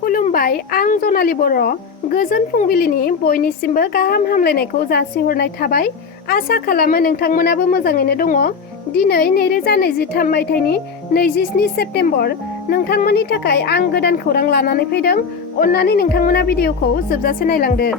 खुलुमबाय, आं जनाली बर'। गोजोन फुंबिलिनि बयनिसिमबो गाहाम हामलायनायखौ जासिहरनाय थाबाय। आसा खालामो नोंथांमोनाबो मोजाङैनो दङ। दिनै 2023 मायथाइनि 27 सेप्तेम्बर। नोंथांमोननि थाखाय आं गोदान खौरां लानानै फैदों। अन्नानै नोंथांमोना भिडिअखौ जोबजासे नायलांदो।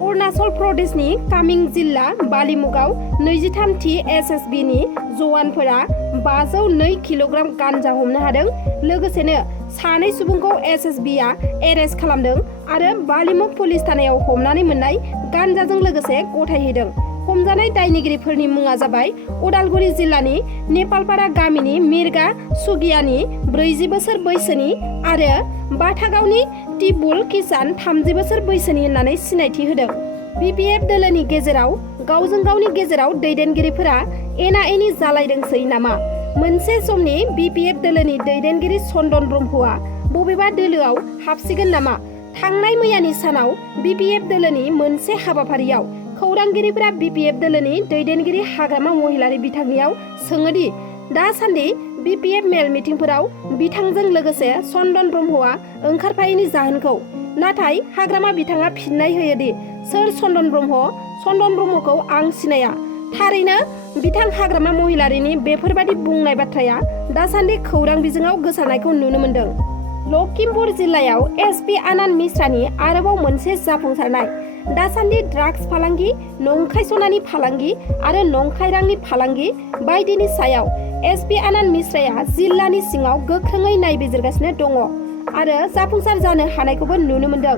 अरुणाचल प्रदेशनि कामिं जिल्ला बालिमुगाव 23थि SSB नि जवानफोरा 502 किल'ग्राम गान्जा हमनो हादों। लोगोसेनो सानै सुबुंखौ SSB आ एरेस्ट खालामदों आरो बालिमुग पुलिस थानायाव हमनानै मोननाय गान्जाजों लोगोसे गथायहैदों। हमजानाय दायनिगिरिफोरनि मुङा जाबाय उदालगुरि जिल्लानि नेपालपारा गामिनि मिर्गा सुगियानि 40 बोसोर बैसोनि आरो बाथागावनि टिबुल किसान 30 बोसोर बैसोनि होननानै सिनायथि होदों। BPF दोलोनि गेजेराव गावजों गावनि गेजेराव दैदेनगिरिफोरा एना एनि जालायदोंसै नामा? मोनसे समनि BPF दोलोनि दैदेनगिरि चन्दन ब्रह्मआ बबेबा दोलोआव हाबसिगोन नामा? थांनाय मैयानि सानाव BPF दोलोनि मोनसे हाबाफारियाव खौरांगिरिफोरा BPF दोलोनि दैदेनगिरि हाग्रामा महिलारि बिथांनियाव सोङोदि दासान्दि BPF मेल मिटिंफोराव बिथांजों लोगोसे चन्दन ब्रह्मआ ओंखारफायैनि जाहोनखौ। नाथाय हाग्रामा बिथाङा फिननाय होयोदि सोर चन्दन ब्रह्म? चन्दन ब्रह्मखौ आं सिनाया। थारैनो बिथां हाग्रामा महिलारिनि बेफोरबादि बुंनाय बाथ्राया दासान्दि खौरां बिजोङाव गोसारनायखौ नुनो मोन्दों। लखिमपुर जिल्लायाव SB आनान मिश्रानि आरोबाव मोनसे जाफुंसारनाय। दासान्दि ड्राग्स फालांगि, नंखाय सनानि फालांगि आरो नंखाय रांनि फालांगि बायदिनि सायाव SB आनान मिश्राया जिल्लानि सिङाव गोख्रोङै नायबिजिरगासिनो दङ आरो जाफुंसार जानो हानायखौबो नुनो मोन्दों।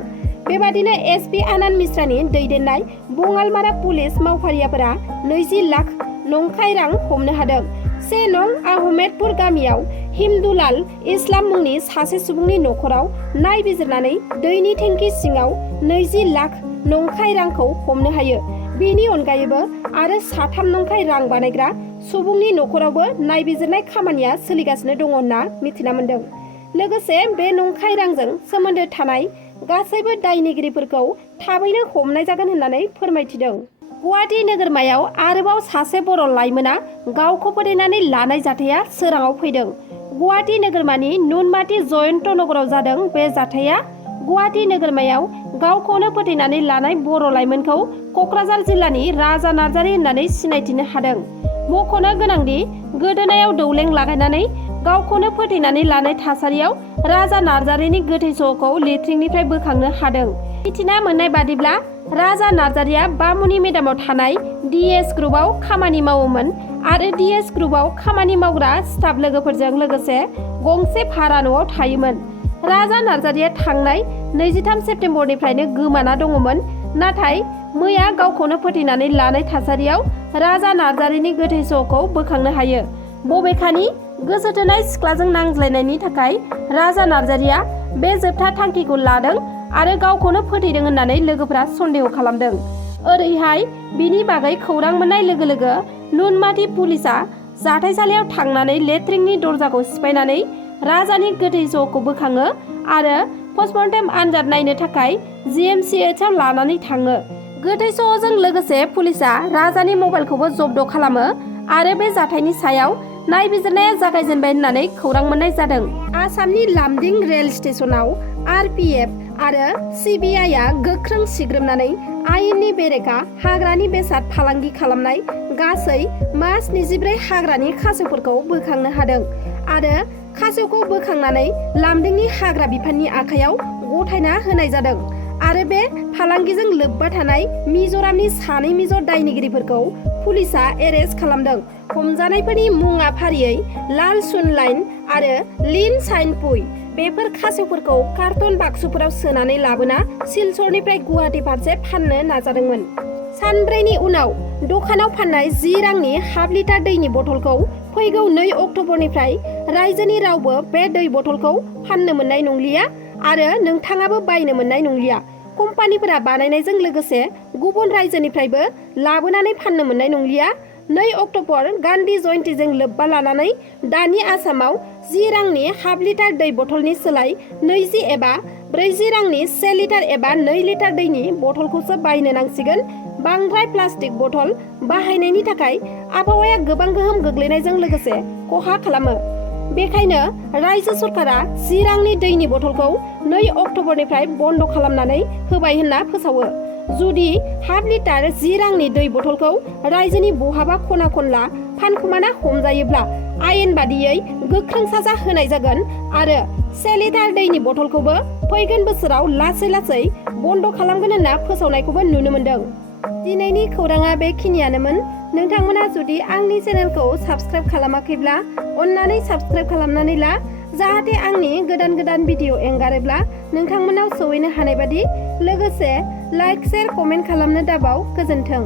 बेबादिनो SB आनान मिश्रानि दैदेननाय बङालमारा पुलिस मावफारियाफोरा 20 लाख नंखाय रां हमनो हादों। 1 नं आहमेदपुर गामियाव हिमदुलाल इस्लाम मुंनि सासे सुबुंनि न'खराव नायबिजिरनानै दैनि टेंकि सिङाव 20 लाख नंखाय रांखौ हमनो हायो। बेनि अनगायैबो आरो 3 नंखाय रां बानायग्रा सुबुंनि न'खरावबो नायबिजिरनाय खामानिया सोलिगासिनो दङ होनना मिथिना मोन्दों। लोगोसे बे नंखाय रांजों सोमोन्दो थानाय गासैबो दायनिगिरिफोरखौ थाबैनो हमनाय जागोन होननानै फोरमायथिदों। गुवाहाटी नोगोरमायाव आरोबाव सासे बर' लाइमोना गावखौ फोथैनानै लानाय जाथाया सोराङाव फैदों। गुवाहाटी नोगोरमानि नुनमाटी जयन्त नगराव जादों बे जाथाया। गुवाहाटी नोगोरमायाव गावखौनो फोथैनानै लानाय बर' लाइमोनखौ क'क्राझार जिल्लानि राजा नार्जारी होननानै सिनायथिनो हादों। मख'नो गोनांदि गोदोनायाव दौलें लागायनानै गावखौनो फोथैनानै लानाय थासारियाव राजा नार्जारीनि गोथै सह'खौ लेट्रिननिफ्राय बोखांनो हादों। मिथिना मोननाय बादिब्ला राजा नार्जारीया बामुनि मेदामाव थानाय DS ग्रुपआव खामानि मावोमोन आरो DS ग्रुपआव खामानि मावग्रा स्टाफ लोगोफोरजों लोगोसे गंसे भारा न'आव थायोमोन। राजा नार्जारीया थांनाय 23 सेप्तेम्बरनिफ्रायनो गोमाना दङमोन। नाथाय मैया गावखौनो फोथैनानै लानाय थासारियाव राजा नार्जारीनि गोथै सह'खौ बोखांनो हायो। बबेखानि गोसो थोनाय सिख्लाजों नांज्लायनायनि थाखाय राजा नार्जारीया बे जोबथा थांखिखौ लादों आरो गावखौनो फोथैदों होननानै लोगोफोरा सन्देह खालामदों। ओरैहाय बिनि बागै खौरां मोननाय लोगो लोगो नुनमाटी पुलिसआ जाथायसालियाव थांनानै लेट्रिननि दरजाखौ सिफायनानै राजानि गोथै सह'खौ बोखाङो आरो पस्टमर्टेम आनजाद नायनो थाखाय GMCHआव लानानै थाङो। गोथै सह'जों लोगोसे पुलिसआ राजानि मबाइलखौबो जब्द खालामो आरो बे जाथायनि सायाव नायबिजिरनाया जागायजेनबाय होननानै खौरां मोननाय जादों। आसामनि लामदिं रेल स्टेशनाव RPF आरो CBIआ गोख्रों सिग्रोमनानै आयेननि बेरेखा हाग्रानि बेसाद फालांगि खालामनाय गासै 74 हाग्रानि खासेवफोरखौ बोखांनो हादों आरो खासेवखौ बोखांनानै लामदिंनि हाग्रा बिफाननि आखायाव गथायना होनाय जादों आरो बे फालांगिजों लोब्बा थानाय मिज'रामनि 2 मिजर दायनिगिरिफोरखौ पुलिसआ एरेस्ट खालामदों। हमजानायफोरनि मुङा फारियै लाल सुनलाइन आरो लिन साइन पुइ। बेफोर खासेवफोरखौ कार्टन बाक्सुफोराव सोनानै लाबोना सिलचरनिफ्राय गुवाहाटी फारसे फाननो नाजादोंमोन। सानब्रैनि उनाव दखानाव फाननाय 10 रांनि हाफ लिटार दैनि बथलखौ फैगौ 2 अक्ट'बरनिफ्राय रायजोनि रावबो बे दै बथलखौ फाननो मोननाय नंलिया आरो नोंथाङाबो बायनो मोननाय नंलिया। कम्पानिफोरा बानायनायजों लोगोसे गुबुन रायजोनिफ्रायबो लाबोनानै फाननो मोननाय नंलिया। 2 अक्ट'बर गान्धी जयन्तीजों लोब्बा लानानै दानि आसामाव 10 रांनि हाफ लिटार दै बथलनि सोलाय 20 एबा 40 रांनि 1 लिटार एबा 2 लिटार दैनि बथलखौसो बायनो नांसिगोन। बांद्राय प्लास्टिक बथल बाहायनायनि थाखाय आबहावाया गोबां गोहोम गोग्लैनायजों लोगोसे खहा खालामो। बेखायनो रायजो सरकारा 10 रांनि दैनि बथलखौ 2 अक्ट'बरनिफ्राय बन्द' खालामनानै होबाय होनना फोसावो। जुदि हाफ लिटार 10 रांनि दै बथलखौ रायजोनि बहाबा खना खनला फानखुमाना हमजायोब्ला आयेन बादियै गोख्रों साजा होनाय जागोन आरो 1 लिटार दैनि बथलखौबो फैगोन बोसोराव लासै लासै बन्द' खालामगोन होनना फोसावनायखौबो नुनो मोनदों। दिनैनि खौराङा बेखिनियानोमोन। नोंथांमोना जुदि आंनि चेनेलखौ साबस्क्राइब खालामाखैब्ला अन्नानै साबस्क्राइब खालामनानै ला, जाहाथे आंनि गोदान गोदान भिडिअ एंगारोब्ला नोंथांमोनाव सौहैनो हानाय बादि। लोगोसे लाइक, शेयार, कमेन्ट खालामनो दाबाव। गोजोन्थों।